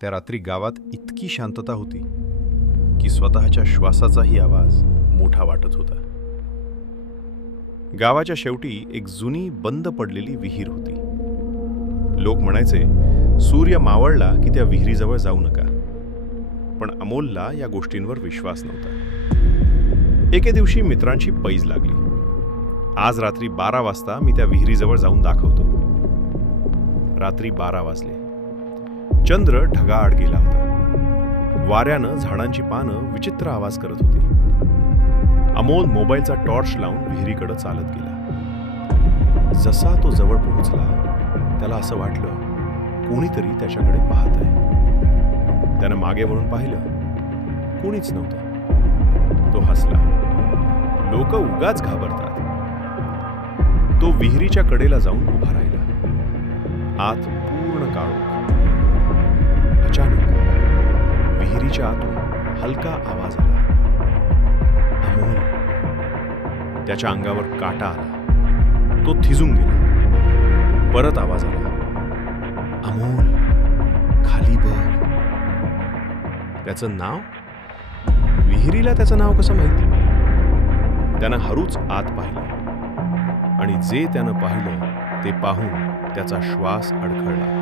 त्या रात्री गावात इतकी शांतता होती की स्वतःच्या श्वासाचाही आवाज मोठा वाटत होता. गावाच्या शेवटी एक जुनी बंद पडलेली विहीर होती. लोक म्हणायचे सूर्य मावळला की त्या विहिरीजवळ जाऊ नका, पण अमोलला या गोष्टींवर विश्वास नव्हता. एके दिवशी मित्रांची पैज लागली. आज रात्री 12 वाजता मी त्या विहिरीजवळ जाऊन दाखवतो. रात्री 12 वाजले. चंद्र ढगाआड गेला होता. वाऱ्यानं झाडांची पानं विचित्र आवाज करत होती. अमोल मोबाईलचा टॉर्च लावून विहिरीकडे चालत गेला. जसा तो जवळ पोहोचला त्याला असं वाटलं कोणीतरी त्याच्याकडे पाहत आहे. त्यानं मागे वळून पाहिलं. कोणीच नव्हतं. तो हसला. लोक उगाच घाबरतात. तो विहिरीच्या कडेला जाऊन उभा राहिला. आत पूर्ण काळोख. अचानक विहिरीच्या आतून हलका आवाज आला. अमोल. त्याच्या अंगावर काटा आला. तो थिजून गेला. परत आवाज आला. अमोल, खाली बघ. त्याचं नाव? विहिरीला त्याचं नाव कसं माहित? त्यानं हळूच आत पाहिलं आणि जे त्यानं पाहिलं ते पाहून त्याचा श्वास अडखळला.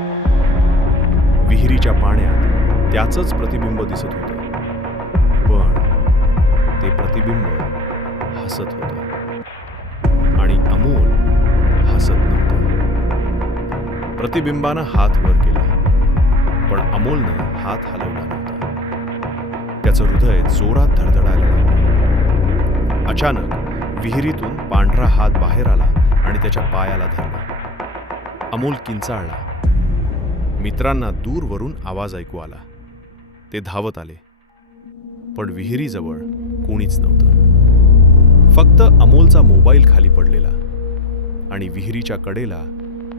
विहिरीच्या पाण्यात त्याचंच प्रतिबिंब दिसत होतं, पण ते प्रतिबिंब हसत होतं आणि अमोल हसत नव्हता. प्रतिबिंबानं हात वर केला, पण अमोलनं हात हलवला नव्हता. त्याचं हृदय जोरात धडधडायला लागलं. अचानक विहिरीतून पांढरा हात बाहेर आला आणि त्याच्या पायाला धरला. अमोल किंचाळला. मित्रांना दूरवरून आवाज ऐकू आला. ते धावत आले, पण विहिरीजवळ कोणीच नव्हतं. फक्त अमोलचा मोबाईल खाली पडलेला आणि विहिरीच्या कडेला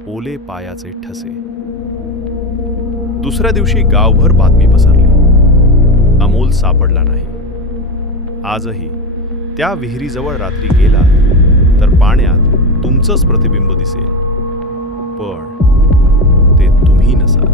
ओले पायाचे ठसे. दुसऱ्या दिवशी गावभर बातमी पसरली. अमोल सापडला नाही. आजही त्या विहिरीजवळ रात्री गेला तर पाण्यात तुमचंच प्रतिबिंब दिसेल, पण ते तुम्ही नसाल.